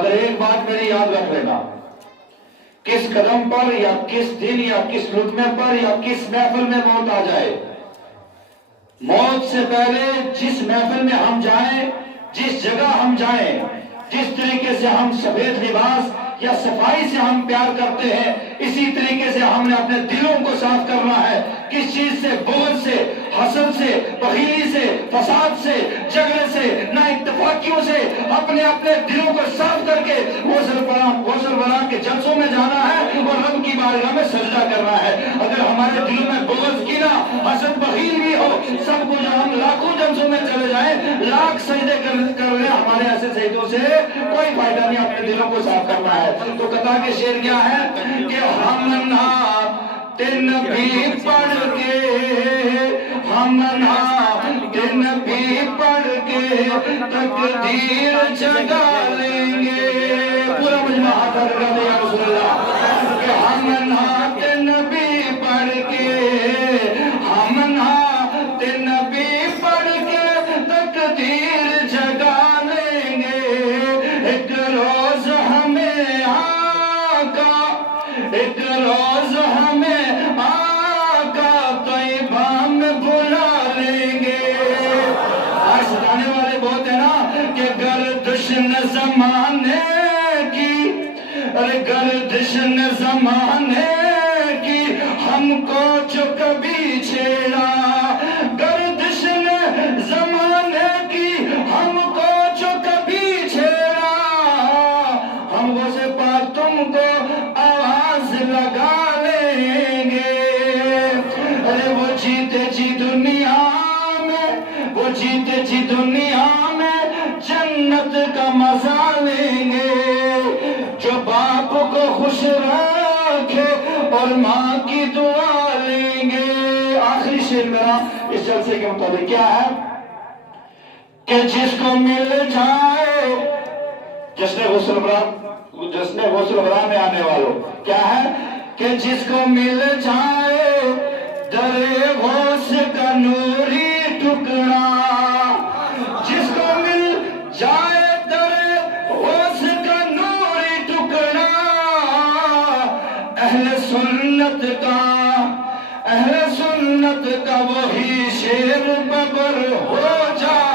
مگر ایک بات میری یاد رکھ لینا، کس قدم پر یا کس دن یا کس لقمے پر یا کس محفل میں موت آ جائے، موت سے پہلے جس محفل میں ہم جائیں، جس جگہ ہم جائیں، جس طریقے سے ہم سفید لباس یا صفائی سے ہم پیار کرتے ہیں، اسی طریقے سے ہم نے اپنے دلوں کو صاف کرنا ہے۔ کس چیز سے؟ بغض سے، حسد سے، بخیلی سے، فساد سے، جھگڑے سے، نا اتفاقیوں سے اپنے دلوں کو صاف کر کے غسل بنا کے جلسوں میں جانا ہے اور رب کی بارگاہ میں سجدہ کرنا ہے۔ اگر ہمارے دلوں میں بغض کینہ، حسد، بخیل بھی ہو، سب کچھ ہم لاکھوں جلسوں میں چلے جائیں، لاکھ سجدے کر لیں، ہمارے ایسے سجدوں سے کوئی فائدہ نہیں، اپنے دلوں کو صاف کرنا ہے۔ تو قطع کے شعر کیا ہے کہ ہم نعت نبی پڑھ کے، ہم نعت نبی پڑھ کے تقدیر جگا لیں گے۔ پورا مجمع ہاتھ لگا دے یا رسول اللہ کہ ہم نعت نبی پڑھ کے، ہم نعت نبی پڑھ کے تقدیر جگا لیں گے۔ ایک روز ہمیں آقا، ایک روز ہمیں آقا طیبہ میں بلا لیں گے۔ آج ستانے والے بہت ہیں نا کہ گردش نے زمانے کی، ارے گردش نے زمانے کی ہم کو جو کبھی چھیڑا، گردش نے زمانے کی ہم کو جو کبھی چھیڑا، ہم وہ سے پاک تم کو آواز لگا لیں گے۔ ارے وہ جیتے جی دنیا میں، وہ جیتے جی دنیا میں جنت کا مزہ لیں گے، جو باپ کو خوش رکھے اور ماں کی دعا لیں گے۔ آخری شعر میرا اس جلسے کے مطابق کیا ہے کہ جس کو مل جائے، جس نے غسل برا میں آنے والوں کیا ہے کہ جس کو مل جائے در غوث کا نوری ٹکڑا، جس کو مل جائے در غوث کا نوری ٹکڑا، اہل سنت کا وہی شیر ببر ہو جائے۔